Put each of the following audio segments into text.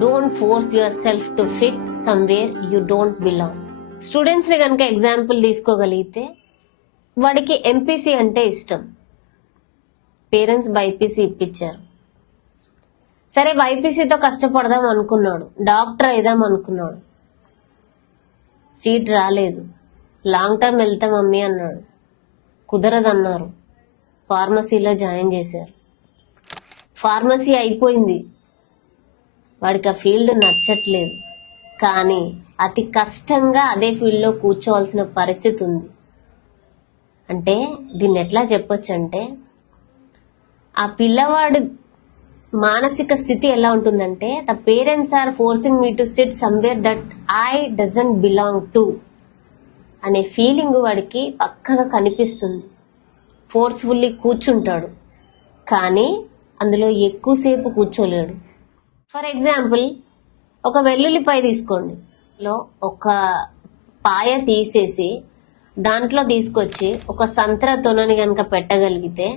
Don't force your self to fit somewhere you don't belong. స్టూడెంట్స్ని కనుక example తీసుకోగలిగితే, వాడికి MPC అంటే ఇష్టం, పేరెంట్స్ బైపీసీ ఇప్పించారు. సరే బైపీసీతో కష్టపడదాం అనుకున్నాడు, డాక్టర్ అయిదాం అనుకున్నాడు, సీట్ రాలేదు. లాంగ్ టర్మ్ వెళ్తా మమ్మీ అన్నాడు, కుదరదన్నారు. ఫార్మసీలో జాయిన్ చేశారు. ఫార్మసీ అయిపోయింది, వాడికి ఆ ఫీల్డ్ నచ్చట్లేదు, కానీ అతి కష్టంగా అదే ఫీల్డ్లో కూర్చోవలసిన పరిస్థితి ఉంది. అంటే దీన్ని ఎట్లా చెప్పొచ్చు అంటే, ఆ పిల్లవాడు మానసిక స్థితి ఎలా ఉంటుందంటే, the parents are forcing me to sit somewhere that I doesn't belong to అనే ఫీలింగ్ వాడికి పక్కగా కనిపిస్తుంది. ఫోర్స్ఫుల్లీ కూర్చుంటాడు, కానీ అందులో ఎక్కువసేపు కూర్చోలేడు. ఫర్ ఎగ్జాంపుల్, ఒక వెల్లుల్లిపాయ తీసుకోండి, ఒక పాయ తీసేసి దాంట్లో తీసుకొచ్చి ఒక సంత్ర తొనని కనుక పెట్టగలిగితే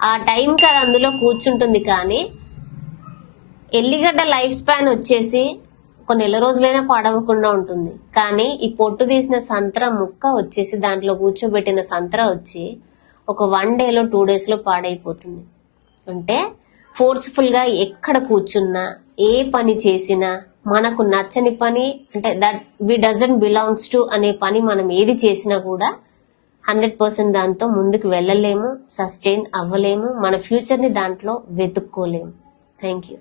ఆ టైంకి అది అందులో కూర్చుంటుంది. కానీ ఎల్లిగడ్డ లైఫ్ స్పాన్ వచ్చేసి ఒక నెల రోజులైనా పాడవకుండా ఉంటుంది. కానీ ఈ పొట్టు తీసిన సంత్ర ముక్క వచ్చేసి, దాంట్లో కూర్చోబెట్టిన సంత్ర వచ్చి ఒక 1 డేలో 2 డేస్లో పాడైపోతుంది. అంటే ఫోర్స్ఫుల్గా ఎక్కడ కూర్చున్నా, ఏ పని చేసినా, మనకు నచ్చని పని అంటే that we doesn't belongs to అనే పని మనం ఏది చేసినా కూడా 100% దాంతో ముందుకు వెళ్ళలేము, సస్టైన్ అవ్వలేము, మన ఫ్యూచర్ని దాంట్లో వెతుక్కోలేము. Thank you.